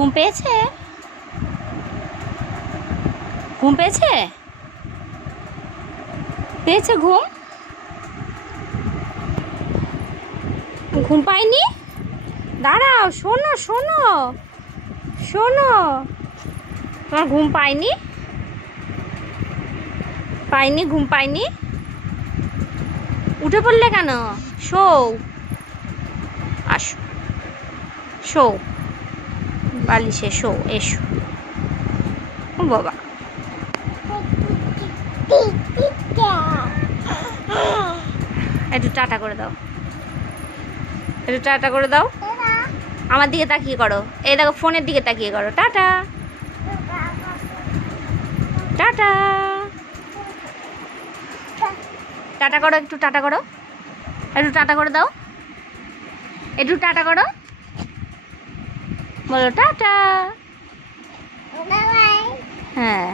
ঘুম পেয়েছে? ঘুম পেয়েছে? পেয়েছে ঘুম? ঘুম পাইনি? দাঁড়াও, শোনো শোনো শোনো, তোমার ঘুম পাইনি? পাইনি? ঘুম পাইনি? উঠে পড়লে কেন? শো, আসো, শো, বালিশে শো, এসো। ও বাবা, একটু টাটা করে দাও, একটু টাটা করে দাও। আমার দিকে তাকিয়ে করো, এই দেখো ফোনের দিকে তাকিয়ে করো। টাটা, টাটা, টাটা করো, একটু টাটা করো, একটু টাটা করে দাও, একটু টাটা করো, বলো টাটা। হ্যাঁ,